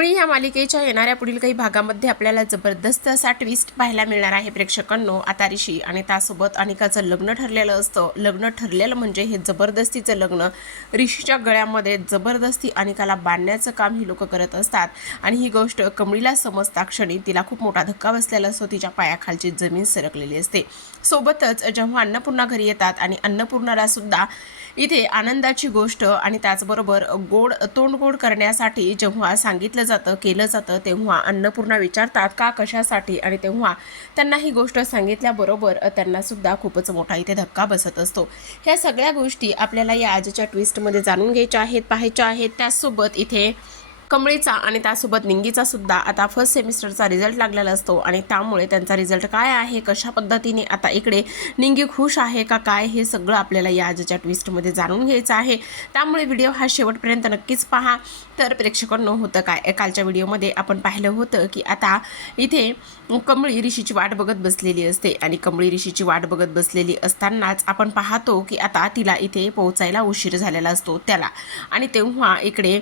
त्यामुळे ह्या मालिकेच्या येणाऱ्या पुढील काही भागामध्ये आपल्याला जबरदस्त असा ट्विस्ट पाहायला मिळणार आहे प्रेक्षकांनो. आता ऋषी आणि त्यासोबत अनिकाचं लग्न ठरलेलं असतं. लग्न ठरलेलं म्हणजे हे जबरदस्तीचं लग्न. ऋषीच्या गळ्यामध्ये जबरदस्ती अनिकाला बांधण्याचं काम ही लोक करत असतात. आणि ही गोष्ट कमळीला समजता क्षणी तिला खूप मोठा धक्का बसलेला असतो. तिच्या पायाखालची जमीन सरकलेली असते. सोबतच जेव्हा अन्नपूर्णा घरी येतात आणि अन्नपूर्णाला सुद्धा इथे आनंदाची गोष्ट आणि त्याचबरोबर गोड तोंड गोड करण्यासाठी जेव्हा सांगितलं जातं केलं जातं तेव्हा अन्नपूर्णा विचारतात का कशासाठी? आणि तेव्हा त्यांना ही गोष्ट सांगितल्याबरोबर त्यांनासुद्धा खूपच मोठा इथे धक्का बसत असतो. ह्या सगळ्या गोष्टी आपल्याला या आजच्या ट्विस्टमध्ये जाणून घ्यायच्या आहेत पाहायच्या आहेत. त्याचसोबत इथे कमळीचा आणि त्यासोबत निंगीचा सुद्धा आता फर्स्ट सेमिस्टरचा रिझल्ट लागलेला असतो. आणि त्यामुळे त्यांचा रिझल्ट काय आहे? कशा पद्धतीने आता इकडे निंगी खुश आहे का काय? हे सगळं आपल्याला या आजच्या ट्विस्टमध्ये जाणून घ्यायचं आहे. त्यामुळे व्हिडिओ हा शेवटपर्यंत नक्कीच पहा. तर प्रेक्षकांनो होतं काय? कालच्या व्हिडिओमध्ये आपण पाहिलं होतं की आता इथे कमळी ऋषीची वाट बघत बसलेली असते आणि कमळी ऋषीची वाट बघत बसलेली असतानाच आपण पाहतो की आता तिला इथे पोहोचायला उशीर झालेला असतो त्याला. आणि तेव्हा इकडे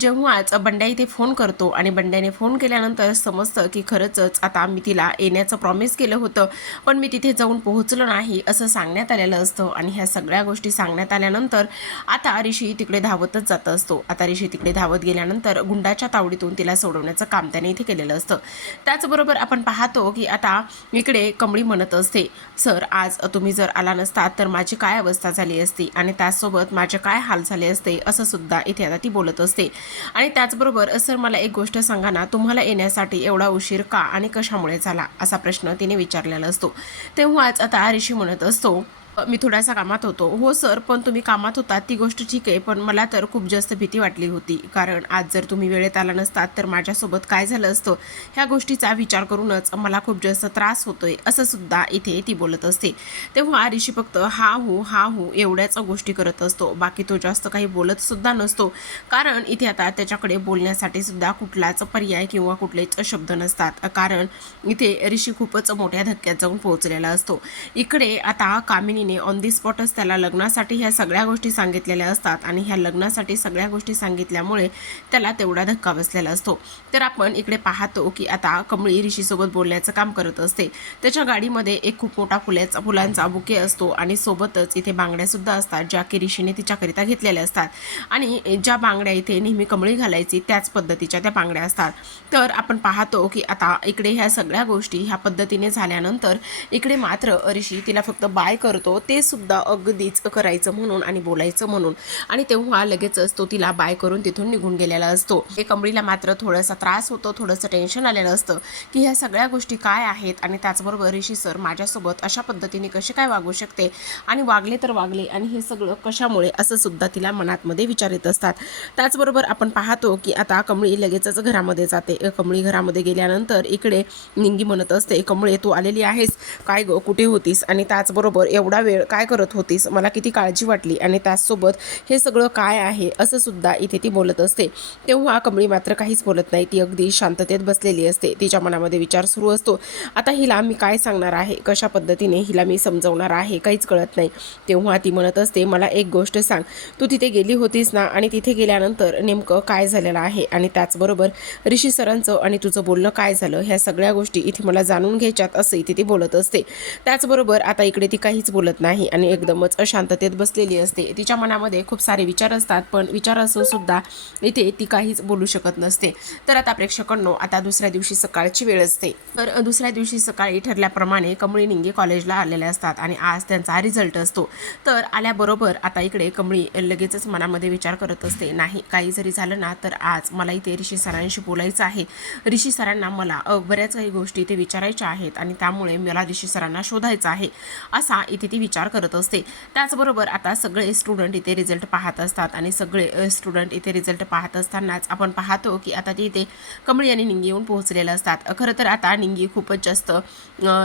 जेव्हाच बंड्या इथे फोन करतो आणि बंड्याने फोन केल्यानंतर समजतं की खरंच आता मी तिला येण्याचं प्रॉमिस केलं होतं पण मी तिथे जाऊन पोहोचलो नाही असं सांगण्यात आलेलं असतं. आणि ह्या सगळ्या गोष्टी सांगण्यात आल्यानंतर आता ऋषी तिकडे धावतच जात असतो. आता ऋषी तिकडे धावत गेल्यानंतर गुंडाच्या तावडीतून तिला सोडवण्याचं काम त्याने इथे केलेलं असतं. त्याचबरोबर आपण पाहतो की आता इकडे कमळी म्हणत असते सर आज तुम्ही जर आला नसतात तर माझी काय अवस्था झाली असती आणि त्याचसोबत माझे काय हाल झाले असते? असं सुद्धा इथे आता ती बोलत असते. आणि त्याचबरोबर सर मला एक गोष्ट सांगा ना तुम्हाला येण्यासाठी एवढा उशीर का आणि कशामुळे झाला? असा प्रश्न तिने विचारलेला असतो. तेव्हाच आता ऋषी म्हणत असतो मी थोडासा कामात होतो. हो सर पण तुम्ही कामात होता ती गोष्ट ठीक आहे पण मला तर खूप जास्त भीती वाटली होती. कारण आज जर तुम्ही वेळेत आला नसतात तर माझ्यासोबत काय झालं असतं? ह्या गोष्टीचा विचार करूनच मला खूप जास्त त्रास होतोय असं सुद्धा इथे ती बोलत असते. तेव्हा ऋषी फक्त हा हो हा हो एवढ्याच गोष्टी करत असतो. बाकी तो जास्त काही बोलत सुद्धा नसतो. कारण इथे आता त्याच्याकडे बोलण्यासाठी सुद्धा कुठलाच पर्याय किंवा कुठलेच शब्द नसतात. कारण इथे ऋषी खूपच मोठ्या धक्क्यात जाऊन पोहोचलेला असतो. इकडे आता कामिनी कामिनीने ऑन दी स्पॉटच त्याला लग्नासाठी ह्या सगळ्या गोष्टी सांगितलेल्या असतात आणि ह्या लग्नासाठी सगळ्या गोष्टी सांगितल्यामुळे त्याला तेवढा धक्का बसलेला असतो. तर आपण इकडे पाहतो की आता कमळी ऋषीसोबत बोलण्याचं काम करत असते. त्याच्या गाडीमध्ये एक खूप मोठा फुलाचा फुलांचा बुके असतो आणि सोबतच इथे बांगड्यासुद्धा असतात ज्या की ऋषीने तिच्याकरिता घेतलेल्या असतात. आणि ज्या बांगड्या इथे नेहमी कमळी घालायची त्याच पद्धतीच्या त्या बांगड्या असतात. तर आपण पाहतो की आता इकडे ह्या सगळ्या गोष्टी ह्या पद्धतीने झाल्यानंतर इकडे मात्र ऋषी तिला फक्त बाय करतो ते सुद्धा अगदीच करायचं म्हणून आणि बोलायचं म्हणून. आणि तेव्हा लगेचच तो तिला बाय करून तिथून निघून गेलेला असतो. हे कमळीला मात्र थोडासा त्रास होतो थोडंसं टेन्शन आलेलं असतं की ह्या सगळ्या गोष्टी काय आहेत आणि त्याचबरोबर ऋषी सर माझ्यासोबत अशा पद्धतीने कसे काय वागू शकते आणि वागले तर वागले आणि हे सगळं कशामुळे असं सुद्धा तिला मनातमध्ये विचार येत असतात. त्याचबरोबर आपण पाहतो की आता कमळी लगेचच घरामध्ये जाते. कमळी घरामध्ये गेल्यानंतर इकडे निंगी म्हणत असते कमळे तू आलेली आहेस? काय गं कुठे होतीस? आणि त्याचबरोबर एवढा वेळ काय करत होतीस? मला किती काळजी वाटली आणि त्याचसोबत हे सगळं काय आहे? असं सुद्धा इथे ती बोलत असते. तेव्हा कमळी मात्र काहीच बोलत नाही. ती अगदी शांततेत बसलेली असते. तिच्या मनामध्ये विचार सुरू असतो. आता हिला मी काय सांगणार आहे? कशा पद्धतीने हिला मी समजवणार आहे? काहीच कळत नाही. तेव्हा ती म्हणत असते मला एक गोष्ट सांग. तू तिथे गेली होतीस ना? आणि तिथे गेल्यानंतर नेमकं काय झालेलं आहे? आणि त्याचबरोबर ऋषी सरांचं आणि तुझं बोलणं काय झालं? ह्या सगळ्या गोष्टी इथे मला जाणून घ्यायच्यात असं इथे ती बोलत असते. त्याचबरोबर आता इकडे ती काहीच बोलत नाही आणि एकदमच अशांततेत बसलेली असते. तिच्या मनामध्ये खूप सारे विचार असतात पण विचार असून सुद्धा इथे ती काहीच बोलू शकत नसते. तर आता प्रेक्षकांनो आता दुसऱ्या दिवशी सकाळची वेळ असते. तर दुसऱ्या दिवशी सकाळी ठरल्याप्रमाणे कमळी निंगे कॉलेजला आलेल्या असतात आणि आज त्यांचा रिझल्ट असतो. तर आल्याबरोबर आता इकडे कमळी लगेचच मनामध्ये विचार करत असते. नाही काही जरी झालं ना तर आज मला इथे ऋषी सरांशी बोलायचं आहे. ऋषी सरांना मला बऱ्याच काही गोष्टी इथे विचारायच्या आहेत आणि त्यामुळे मला ऋषी सरांना शोधायचं आहे. असा इथे ती विचार करत असते. त्याचबरोबर आता सगळे स्टुडंट इथे रिझल्ट पाहत असतात आणि सगळे स्टुडंट इथे रिझल्ट पाहत असतानाच आपण पाहतो की आता ते इथे कमळी आणि निंगी येऊन पोहोचलेलं असतात. खरं तर आता निंगी खूपच जास्त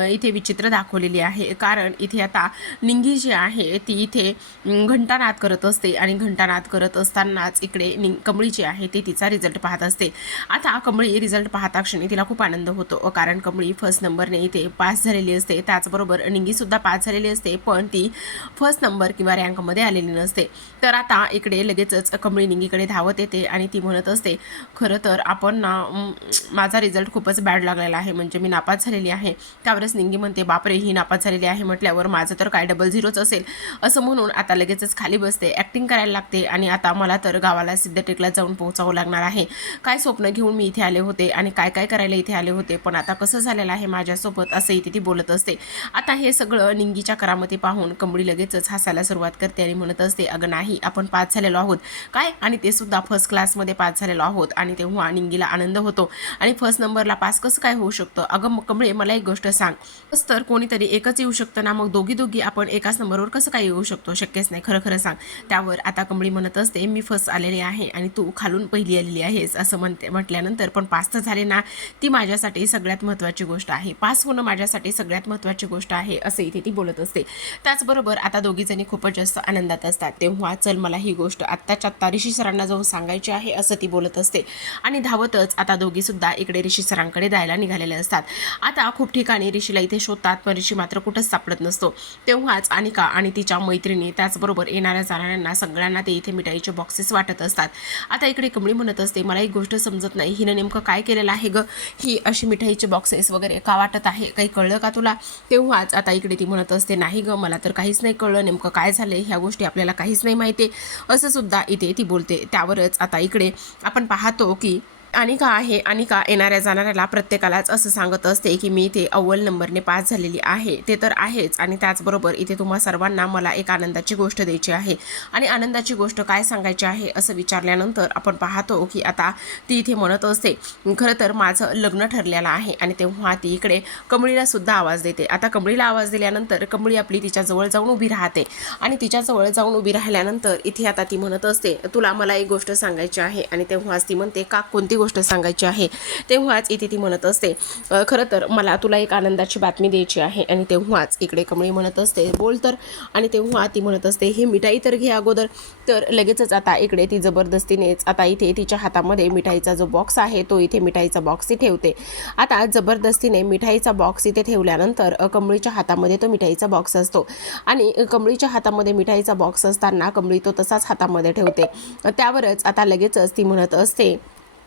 इथे विचित्र दाखवलेली आहे. कारण इथे आता निंगी जी आहे ती इथे घंटानाद करत असते आणि घंटानाद करत असतानाच इकडे निंग कमळी जी आहे ती तिचा रिझल्ट पाहत असते. आता कमळी रिझल्ट पाहता क्षणी तिला खूप आनंद होतो. कारण कमळी फर्स्ट नंबरने इथे पास झालेली असते. त्याचबरोबर निंगीसुद्धा पास झालेली असते. पण ती फर्स्ट नंबर किंवा रँकमध्ये आलेली नसते. तर आता इकडे लगेचच कमळी निंगीकडे धावत येते आणि ती म्हणत असते खरं तर आपण ना माझा रिझल्ट खूपच बॅड लागलेला आहे. म्हणजे मी नापास झालेली आहे. त्यावरच निंगी म्हणते बापरे ही नापास झालेली आहे म्हटल्यावर माझं तर काय डबल झिरोच असेल. असं म्हणून आता लगेचच खाली बसते ॲक्टिंग करायला लागते आणि आता मला तर गावाला सिद्धटेकला जाऊन पोहोचावं लागणार आहे. काय स्वप्न घेऊन मी इथे आले होते आणि काय काय करायला इथे आले होते पण आता कसं झालेलं आहे माझ्यासोबत? असंही इथे ती बोलत असते. आता हे सगळं निंगीच्या करामध्ये ते पाहून कंबळी लगेचच हसायला सुरुवात करते आणि म्हणत असते अगं नाही आपण पास झालेलो आहोत. काय? आणि ते सुद्धा फर्स्ट क्लासमध्ये पास झालेलो आहोत आणि तेव्हा निंगीला आनंद होतो. आणि फर्स्ट नंबरला पास कसं काय होऊ शकतं? अगं मग मला एक गोष्ट सांग. तर कोणीतरी एकच येऊ शकतं ना मग दोघी दोघी आपण एकाच नंबरवर कसं काय येऊ शकतो? शक्यच नाही खरं खरं सांग. त्यावर आता कंबळी म्हणत असते मी फर्स्ट आलेली आहे आणि तू खालून पहिली आलेली आहेस असं म्हणते. म्हटल्यानंतर पण पास तर झाले ना ती माझ्यासाठी सगळ्यात महत्त्वाची गोष्ट आहे. पास होणं माझ्यासाठी सगळ्यात महत्त्वाची गोष्ट आहे असं इथे ती बोलत असते. त्याचबरोबर आता दोघीजणी खूपच जास्त आनंदात असतात. तेव्हा चल मला ही गोष्ट आत्ताच्या आत्ता ऋषी सरांना जाऊन सांगायची आहे असं ती बोलत असते. आणि धावतच आता दोघीसुद्धा इकडे ऋषी सरांकडे जायला निघालेले असतात. आता खूप ठिकाणी ऋषीला इथे शोधतात पण ऋषी मात्र कुठंच सापडत नसतो. तेव्हाच अनिका आणि तिच्या मैत्रिणी त्याचबरोबर येणाऱ्या जाणाऱ्यांना सगळ्यांना ते इथे मिठाईचे बॉक्सेस वाटत असतात. आता इकडे कमळी म्हणत असते मला एक गोष्ट समजत नाही हिनं नेमकं काय केलेलं आहे ग? ही अशी मिठाईचे बॉक्सेस वगैरे का वाटत आहे? काही कळलं का तुला? तेव्हाच आता इकडे ती म्हणत असते नाही ग मला तर काहीच नाही कळलं नेमकं काय झालं ह्या गोष्टी आपल्याला काहीच नाही माहिती. असं सुद्धा इथे ती बोलते. त्यावरच आता इकडे आपण पाहतो की अनिका आहे अनिका येणाऱ्या जाणाऱ्याला प्रत्येकालाच असं सांगत असते की मी इथे अव्वल नंबरने पास झालेली आहे ते तर आहेच. आणि त्याचबरोबर इथे तुम्हा सर्वांना मला एक आनंदाची गोष्ट द्यायची आहे. आणि आनंदाची गोष्ट काय सांगायची आहे असं विचारल्यानंतर आपण पाहतो की आता ती इथे म्हणत असते खरं तर माझं लग्न ठरलेलं आहे. आणि तेव्हा ती इकडे कमळीला सुद्धा आवाज देते. आता कमळीला आवाज दिल्यानंतर कमळी आपली तिच्याजवळ जाऊन उभी राहते. आणि तिच्याजवळ जाऊन उभी राहिल्यानंतर इथे आता ती म्हणत असते तुला मला एक गोष्ट सांगायची आहे. आणि तेव्हाच ती म्हणते का? कोणती गोष्ट सांगायची आहे. तेव्हाच इथे ती म्हणत असते खरं तर मला तुला एक आनंदाची बातमी द्यायची आहे. आणि तेव्हाच इकडे कमळी म्हणत असते बोल तर. आणि तेव्हा ती म्हणत असते हे मिठाई तर घे अगोदर. तर लगेचच आता इकडे ती जबरदस्तीनेच आता इथे तिच्या हातामध्ये मिठाईचा जो बॉक्स आहे तो इथे मिठाईचा बॉक्सही ठेवते. आता जबरदस्तीने मिठाईचा बॉक्स इथे ठेवल्यानंतर कमळीच्या हातामध्ये तो मिठाईचा बॉक्स असतो. आणि कमळीच्या हातामध्ये मिठाईचा बॉक्स असताना कमळी तो तसाच हातामध्ये ठेवते. त्यावरच आता लगेचच ती म्हणत असते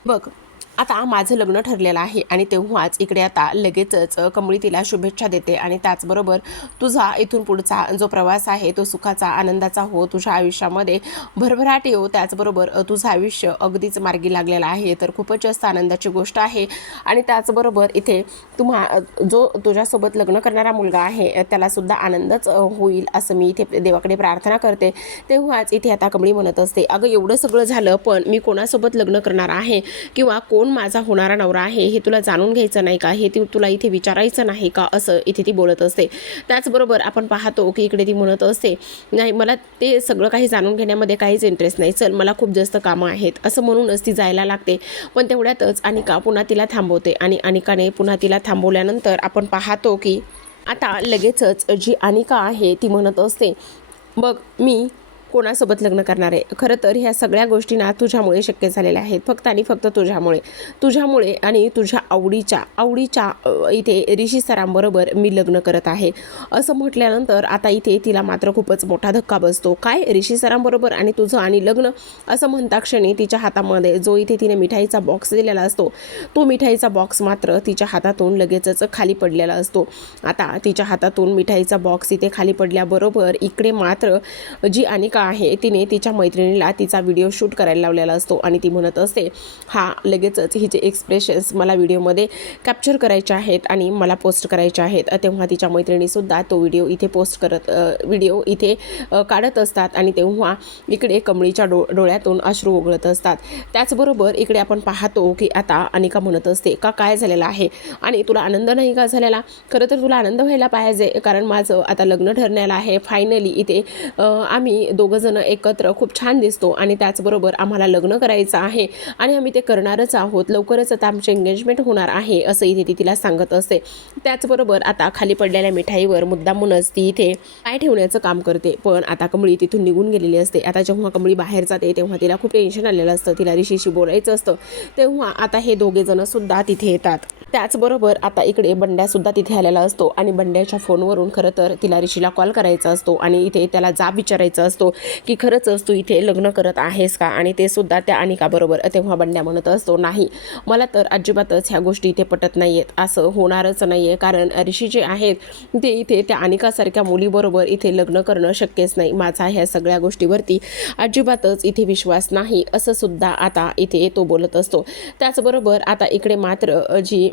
बघ आता माझं लग्न ठरलेलं आहे आणि तेव्हाच इकडे आता लगेचच कमळी तिला शुभेच्छा देते आणि त्याचबरोबर तुझा इथून पुढचा जो प्रवास आहे तो सुखाचा आनंदाचा हो तुझ्या आयुष्यामध्ये भरभराट येऊ त्याचबरोबर तुझं आयुष्य अगदीच मार्गी लागलेलं आहे. तर खूपच जास्त आनंदाची गोष्ट आहे. आणि त्याचबरोबर इथे तुम्हा जो तुझ्यासोबत लग्न करणारा मुलगा आहे त्यालासुद्धा आनंदच होईल असं मी इथे देवाकडे प्रार्थना करते. तेव्हाच इथे आता कमळी म्हणत असते अगं एवढं सगळं झालं पण मी कोणासोबत लग्न करणार आहे? किंवा कोण माझा होणारा नवरा आहे हे तुला जाणून घ्यायचं नाही का? हे ती तुला इथे विचारायचं नाही का? असं इथे ती बोलत असते. त्याचबरोबर आपण पाहतो की इकडे ती म्हणत असते नाही मला ते सगळं काही जाणून घेण्यामध्ये काहीच इंटरेस्ट नाही. चल मला खूप जास्त कामं आहेत. असं म्हणूनच ती जायला लागते. पण तेवढ्यातच अनिका पुन्हा तिला थांबवते आणि अनिकाने पुन्हा तिला थांबवल्यानंतर आपण पाहतो की आता लगेचच जी अनिका आहे ती म्हणत असते बघ मी कोणासोबत लग्न करणार? आहे खरं तर ह्या सगळ्या गोष्टी ना तुझ्यामुळे शक्य झालेल्या आहेत. फक्त आणि फक्त तुझ्यामुळे. तुझ्यामुळे आणि तुझ्या आवडीच्या आवडीच्या इथे ऋषी सरांबरोबर मी लग्न करत आहे. असं म्हटल्यानंतर आता इथे तिला मात्र खूपच मोठा धक्का बसतो. काय? ऋषी सरांबरोबर आणि तुझं आणि लग्न? असं म्हणता क्षणी तिच्या हातामध्ये जो इथे तिने मिठाईचा बॉक्स दिलेला असतो तो मिठाईचा बॉक्स मात्र तिच्या हातातून लगेचच खाली पडलेला असतो. आता तिच्या हातातून मिठाईचा बॉक्स इथे खाली पडल्याबरोबर इकडे मात्र जी अनिका आहे. तिने तिच्या मैत्रिणीला तिचा व्हिडिओ शूट करायला लावलेला असतो आणि ती म्हणत असते हा लगेचच हिचे एक्सप्रेशन्स मला व्हिडिओमध्ये कॅप्चर करायचे आहेत आणि मला पोस्ट करायचे आहेत. तेव्हा तिच्या मैत्रिणीसुद्धा तो व्हिडिओ इथे पोस्ट करत व्हिडिओ इथे काढत असतात आणि तेव्हा इकडे कमळीच्या डो डोळ्यातून अश्रू ओघळत असतात. त्याचबरोबर इकडे आपण पाहतो की आता अनिका म्हणत असते का काय झालेलं आहे? आणि तुला आनंद नाही का झालेला? खरं तर तुला आनंद व्हायला पाहिजे कारण माझं आता लग्न ठरण्याला आहे. फायनली इथे आम्ही दो दोघंजणं एकत्र खूप छान दिसतो आणि त्याचबरोबर आम्हाला लग्न करायचं आहे आणि आम्ही ते करणारच आहोत. लवकरच आता आमचे एंगेजमेंट होणार आहे असं इथे ती तिला सांगत असते. त्याचबरोबर आता खाली पडलेल्या मिठाईवर मुद्दामूनच ती इथे पाय ठेवण्याचं काम करते. पण आता कमळी तिथून निघून गेलेली असते. आता जेव्हा कमळी बाहेर जाते तेव्हा तिला खूप टेन्शन आलेलं असतं. तिला ऋषीशी बोलायचं असतं. तेव्हा आता हे दोघे जण सुद्धा तिथे येतात. त्याचबरोबर आता इकडे बंड्यासुद्धा तिथे आलेला असतो आणि बंड्याच्या फोनवरून खरं तर तिला ऋषीला कॉल करायचा असतो आणि इथे त्याला जाब विचारायचा असतो. की खरंच तू इथे लग्न करत आहेस का? आणि ते सुद्धा त्या अनिकाबरोबर तेव्हा बंड्या म्हणत असतो नाही मला तर अजिबातच ह्या गोष्टी इथे पटत नाही आहेत असं होणारच नाही आहे कारण ऋषी जे आहेत ते इथे त्या अनिकासारख्या मुलीबरोबर इथे लग्न करणं शक्यच नाही. माझा ह्या सगळ्या गोष्टीवरती अजिबातच इथे विश्वास नाही. असं सुद्धा आता इथे तो बोलत असतो. त्याचबरोबर आता इकडे मात्र जी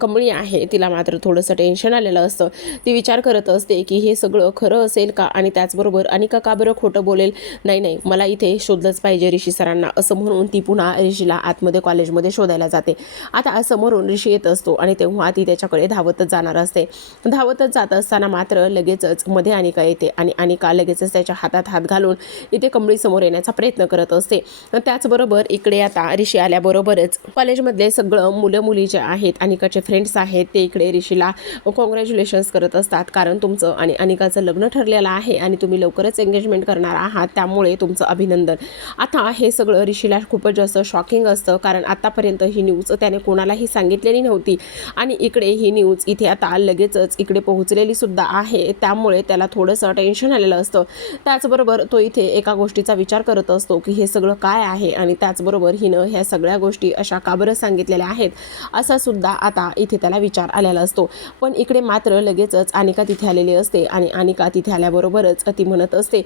कमळी आहे तिला मात्र थोडंसं टेन्शन आलेलं असतं. ती विचार करत असते की हे सगळं खरं असेल का? आणि त्याचबरोबर अनिका का बरं खोटं बोलेल. नाही नाही मला इथे शोधलंच पाहिजे ऋषी सरांना. असं म्हणून ती पुन्हा ऋषीला आतमध्ये कॉलेजमध्ये शोधायला जाते. आता समोरून ऋषी येत असतो आणि तेव्हा ती त्याच्याकडे धावतच जाणार असते. धावतच जात असताना मात्र लगेचच मध्ये अनिका येते आणि अनिका लगेचच त्याच्या हातात हात घालून इथे कमळीसमोर येण्याचा प्रयत्न करत असते. त्याचबरोबर इकडे आता ऋषी आल्याबरोबरच कॉलेजमधले सगळं मुलं मुली जे आहेत अनिकाचे फ्रेंड्स आहेत ते इकडे ऋषीला कॉंग्रॅच्युलेशन्स करत असतात. कारण तुमचं आणि अनिकाचं लग्न ठरलेलं आहे आणि तुम्ही लवकरच एंगेजमेंट करणार आहात त्यामुळे तुमचं अभिनंदन. आता हे सगळं ऋषीला खूपच जास्त शॉकिंग असतं कारण आतापर्यंत ही न्यूज त्याने कोणालाही सांगितलेली नव्हती. आणि इकडे ही न्यूज इथे आता लगेचच इकडे पोहोचलेली सुद्धा आहे त्यामुळे त्याला थोडंसं टेन्शन आलेलं असतं. त्याचबरोबर तो इथे एका गोष्टीचा विचार करत असतो की हे सगळं काय आहे? आणि त्याचबरोबर हिनं ह्या सगळ्या गोष्टी अशा का बरं सांगितलेल्या आहेत? असा सुद्धा आता इथे त्याला विचार आलेला असतो. पण इकडे मात्र लगेचच अनिका तिथे आलेली असते आणि अनिका तिथे आल्याबरोबरच ती म्हणत असते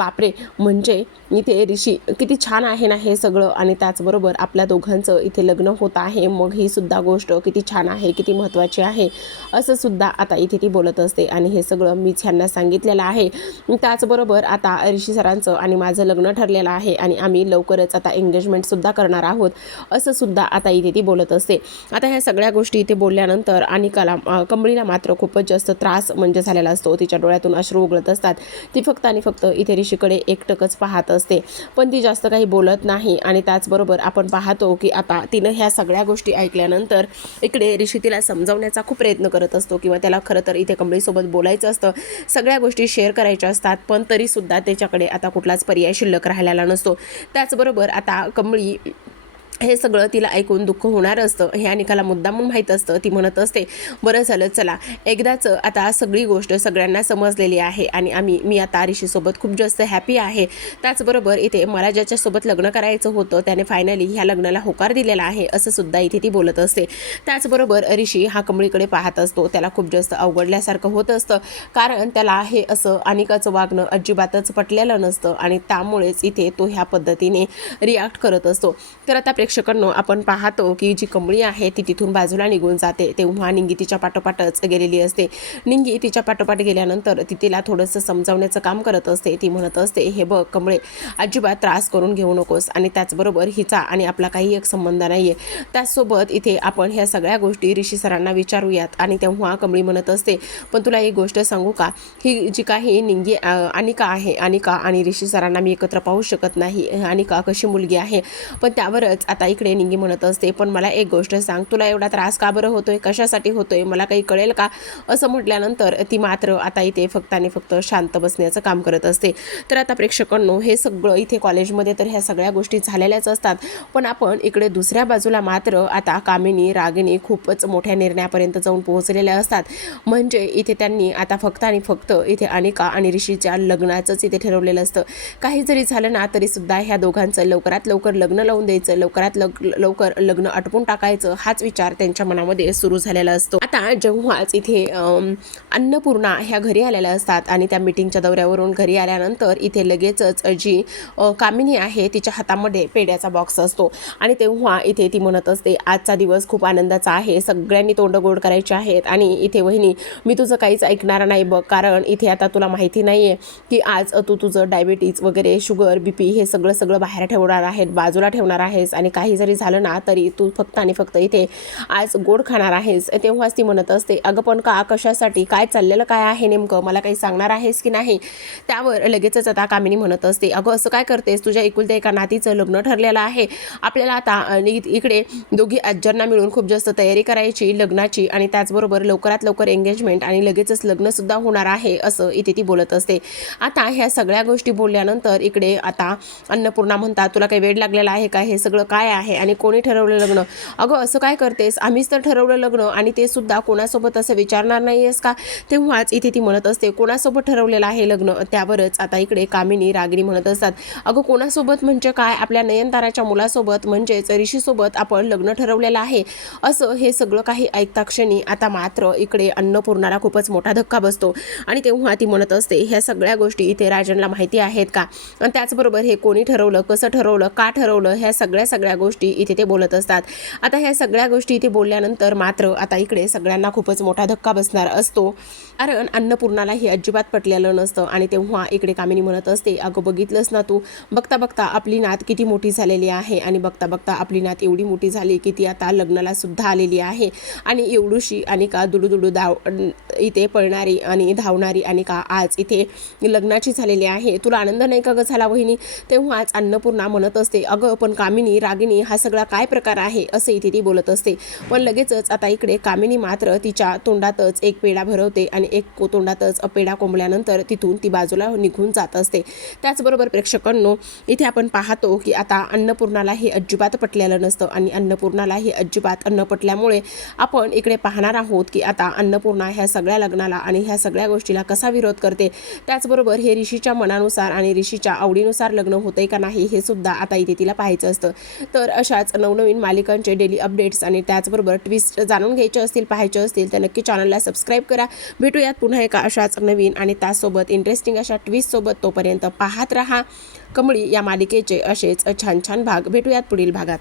बापरे म्हणजे इथे ऋषी किती छान आहे ना हे सगळं. आणि त्याचबरोबर आपल्या दोघांचं इथे लग्न होत आहे. मग ही सुद्धा गोष्ट किती छान आहे किती महत्त्वाची आहे असं सुद्धा आता इथे ती बोलत असते. आणि हे सगळं मीच ह्यांना सांगितलेलं आहे. त्याचबरोबर आता ऋषी सरांचं आणि माझं लग्न ठरलेलं आहे. आणि आम्ही लवकरच आता एंगेजमेंटसुद्धा करणार आहोत असं सुद्धा आता इथे ती बोलत असते. आता ह्या सगळ्या गोष्टी इथे बोलल्यानंतर आणि कला कंबळीला मात्र खूपच जास्त त्रास म्हणजे झालेला असतो. तिच्या डोळ्यातून अश्रू उघडत असतात. ती फक्त आणि फक्त इथे ऋषीकडे एकटकच पाहत असते. पण ती जास्त काही बोलत नाही आणि त्याचबरोबर आपण पाहतो की आता तिनं ह्या सगळ्या गोष्टी ऐकल्यानंतर इकडे ऋषी तिला समजावण्याचा खूप प्रयत्न करत असतो किंवा त्याला खरं तर इथे कमळीसोबत बोलायचं असतं. सगळ्या गोष्टी शेअर करायच्या असतात पण तरीसुद्धा त्याच्याकडे आता कुठलाच पर्याय शिल्लक राहिलेला नसतो. त्याचबरोबर आता कमळी हे सगळं तिला ऐकून दुःख होणार असतं हे अनिकाला मुद्दामून माहीत असतं. ती म्हणत असते बरं झालं चला. एकदाच आता सगळी गोष्ट सगळ्यांना समजलेली आहे आणि आम्ही मी आता ऋषीसोबत खूप जास्त हॅपी आहे. त्याचबरोबर इथे मला ज्याच्यासोबत लग्न करायचं होतं त्याने फायनली ह्या लग्नाला होकार दिलेला आहे असं सुद्धा इथे ती बोलत असते. त्याचबरोबर ऋषी हा कमळीकडे पाहत असतो. त्याला खूप जास्त अवघडल्यासारखं होत असतं. कारण त्याला हे असं अनिकाचं वागणं अजिबातच पटलेलं नसतं आणि त्यामुळेच इथे तो ह्या पद्धतीने रिॲक्ट करत असतो. तर आता प्रेक्षकांनो आपण पाहतो की जी कमळी आहे ती तिथून बाजूला निघून जाते. तेव्हा निंगी तिच्या पाठोपाठच गेलेली असते. निंगी तिच्या पाठोपाठ गेल्यानंतर ती तिला थोडंसं समजावण्याचं काम करत असते. ती म्हणत असते हे बघ कमळे अजिबात त्रास करून घेऊ नकोस आणि त्याचबरोबर हिचा आणि आपला काही एक संबंध नाही आहे त्याचसोबत इथे आपण ह्या सगळ्या गोष्टी ऋषी सरांना विचारूयात. आणि तेव्हा कमळी म्हणत असते पण तुला एक गोष्ट सांगू का? ही जी काही निंगी अनिका आहे अनिका आणि ऋषी सरांना मी एकत्र पाहू शकत नाही. अनिका कशी मुलगी आहे? पण त्यावरच आता आता इकडे निंगी म्हणत असते पण मला एक गोष्ट सांग तुला एवढा त्रास का बरं होतोय? कशासाठी होतोय? मला काही कळेल का? असं म्हटल्यानंतर ती मात्र आता इथे फक्त आणि फक्त शांत बसण्याचं काम करत असते. तर आता प्रेक्षकांनो हे सगळं इथे कॉलेजमध्ये तर ह्या सगळ्या गोष्टी झालेल्याच असतात. पण आपण इकडे दुसऱ्या बाजूला मात्र आता कामिनी रागिणी खूपच मोठ्या निर्णयापर्यंत जाऊन पोहोचलेल्या असतात. म्हणजे इथे त्यांनी आता फक्त आणि फक्त इथे अनिका आणि ऋषीच्या लग्नाचंच इथे ठरवलेलं असतं. काही जरी झालं ना तरी सुद्धा ह्या दोघांचं लवकरात लवकर लग्न लावून द्यायचं लवकरात लग लवकर लग्न आटपून टाकायचं हाच विचार त्यांच्या मनामध्ये सुरू झालेला असतो. आता जेव्हाच इथे अन्नपूर्णा ह्या घरी आलेल्या असतात आणि त्या मिटिंगच्या दौऱ्यावरून घरी आल्यानंतर इथे लगेचच जी कामिनी आहे तिच्या हातामध्ये पेड्याचा बॉक्स असतो. आणि तेव्हा इथे ती म्हणत असते आजचा दिवस खूप आनंदाचा आहे. सगळ्यांनी तोंड गोड करायचे आहेत आणि इथे वहिनी मी तुझं काहीच ऐकणार नाही बघ. कारण इथे आता तुला माहिती नाही आहे की आज तू तुझं डायबिटीज वगैरे शुगर बी पी हे सगळं सगळं बाहेर ठेवणार आहेत बाजूला ठेवणार आहेस आणि काही जरी झालं ना तरी तू फक्त आणि फक्त इथे आज गोड खाणार आहेस तेव्हाच ती म्हणत असते अगं पण का कशासाठी? काय चाललेलं? काय आहे नेमकं? मला काही सांगणार आहेस की नाही? त्यावर लगेचच आता कामिनी म्हणत असते अगं असं काय करतेस? तुझ्या एकुलत्या एका नातीचं लग्न ठरलेलं आहे. आपल्याला आता आणि इकडे दोघी आज्जांना मिळून खूप जास्त तयारी करायची लग्नाची आणि त्याचबरोबर लवकरात लवकर एंगेजमेंट आणि लगेचच लग्नसुद्धा होणार आहे असं इथे ती बोलत असते. आता ह्या सगळ्या गोष्टी बोलल्यानंतर इकडे आता अन्नपूर्णा म्हणतात तुला काही वेळ लागलेला आहे का? हे सगळं काय काय आहे आणि कोणी ठरवलं लग्न? अगं असं काय करतेस? आम्हीच तर ठरवलं लग्न आणि ते सुद्धा कोणासोबत असं विचारणार नाही आहेस का? तेव्हाच इथे ती म्हणत असते कोणासोबत ठरवलेलं आहे लग्न? त्यावरच आता इकडे कामिनी रागिणी म्हणत असतात अगं कोणासोबत म्हणजे काय? आपल्या नयनताराच्या मुलासोबत म्हणजेच ऋषीसोबत आपण लग्न ठरवलेलं आहे. असं हे सगळं काही ऐकता क्षणी आता मात्र इकडे अन्नपूर्णाला खूपच मोठा धक्का बसतो आणि तेव्हा ती म्हणत असते ह्या सगळ्या गोष्टी इथे राजनला माहिती आहेत का? आणि त्याचबरोबर हे कोणी ठरवलं? कसं ठरवलं? का ठरवलं? ह्या सगळ्या सगळ्या गोष्टी इथे ते बोलत असतात. आता ह्या सगळ्या गोष्टी इथे बोलल्यानंतर मात्र आता इकडे सगळ्यांना खूपच मोठा धक्का बसणार असतो. कारण अन्नपूर्णाला हे अजिबात पटलेलं नसतं आणि तेव्हा इकडे कामिनी म्हणत असते अगं बघितलंस ना तू? बघता बघता आपली नात किती मोठी झालेली आहे आणि बघता बघता आपली नात एवढी मोठी झाली की ती आता लग्नाला सुद्धा आलेली आहे. आणि एवढूशी आणि का दुडू धाव इथे पळणारी आणि धावणारी आणि का आज इथे लग्नाची झालेली आहे. तुला आनंद नाही का ग झाला वहिनी? तेव्हाच अन्नपूर्णा म्हणत असते अगं पण कामिनी राग रागिनी हा सगळा काय प्रकार आहे असं इथे ती बोलत असते. पण लगेचच आता इकडे कामिनी मात्र तिच्या तोंडातच एक पेढा भरवते आणि एक तोंडातच पेढा कोंबल्यानंतर तिथून ती बाजूला निघून जात असते. त्याचबरोबर प्रेक्षकांनो इथे आपण पाहतो की आता अन्नपूर्णाला हे अजिबात पटलेलं नसतं आणि अन्नपूर्णाला हे अजिबात अन्न पटल्यामुळे आपण इकडे पाहणार आहोत की आता अन्नपूर्णा ह्या सगळ्या लग्नाला आणि ह्या सगळ्या गोष्टीला कसा विरोध करते. त्याचबरोबर हे ऋषीच्या मनानुसार आणि ऋषीच्या आवडीनुसार लग्न होतंय का नाही हे सुद्धा आता इथे तिला पाहायचं असतं. तर अशाच नवनवीन मालिकांचे डेली अपडेट्स आणि त्याचबरोबर ट्विस्ट जाणून घ्यायचे असतील पाहायचे असतील तर नक्की चॅनलला सबस्क्राईब करा. भेटूयात पुन्हा एका अशाच नवीन आणि त्याचसोबत इंटरेस्टिंग अशा ट्विस्टसोबत तोपर्यंत पाहत राहा. कमळी या मालिकेचे असेच छान छान भाग. भेटूयात पुढील भागात.